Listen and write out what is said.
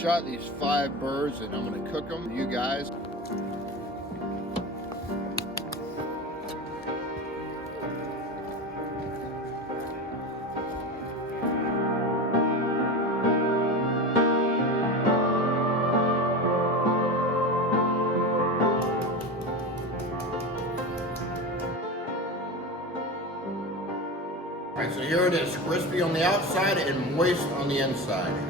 shot these 5 birds and I'm gonna cook them for you guys. All right, so here it is, crispy on the outside and moist on the inside.